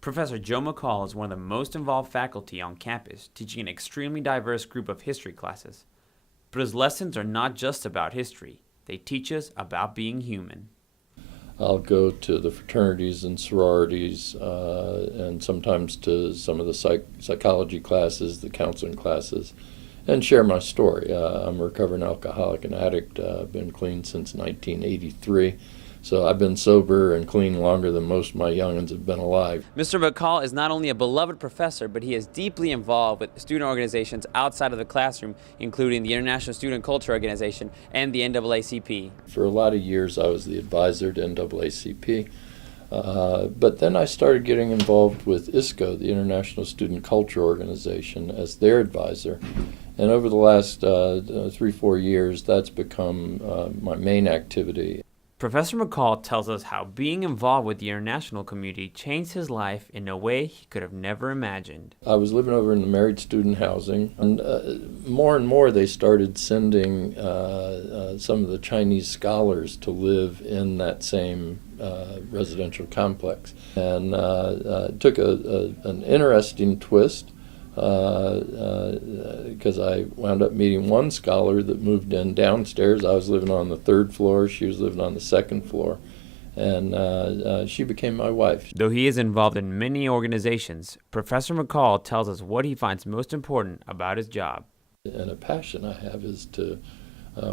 Professor Joe McCall is one of the most involved faculty on campus, teaching an extremely diverse group of history classes. But his lessons are not just about history. They teach us about being human. I'll go to the fraternities and sororities and sometimes to some of the psychology classes, the counseling classes, and share my story. I'm a recovering alcoholic and addict. I've been clean since 1983. So I've been sober and clean longer than most of my young'uns have been alive. Mr. McCall is not only a beloved professor, but he is deeply involved with student organizations outside of the classroom, including the International Student Culture Organization and the NAACP. For a lot of years, I was the advisor to NAACP. But then I started getting involved with ISCO, the International Student Culture Organization, as their advisor. And over the last 3-4 years, that's become my main activity. Professor McCall tells us how being involved with the international community changed his life in a way he could have never imagined. I was living over in the married student housing, and more they started sending some of the Chinese scholars to live in that same residential complex. And it took an interesting twist. Because I wound up meeting one scholar that moved in downstairs. I was living on the 3rd floor, she was living on the 2nd floor, and she became my wife. Though he is involved in many organizations, Professor McCall tells us what he finds most important about his job. And a passion I have is to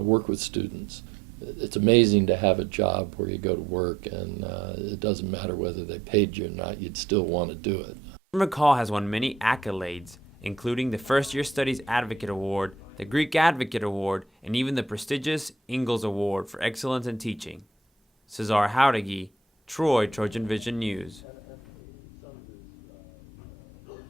work with students. It's amazing to have a job where you go to work and it doesn't matter whether they paid you or not, you'd still want to do it. McCall has won many accolades, including the First Year Studies Advocate Award, the Greek Advocate Award, and even the prestigious Ingalls Award for Excellence in Teaching. Cesar Jauregui, Trojan Vision News.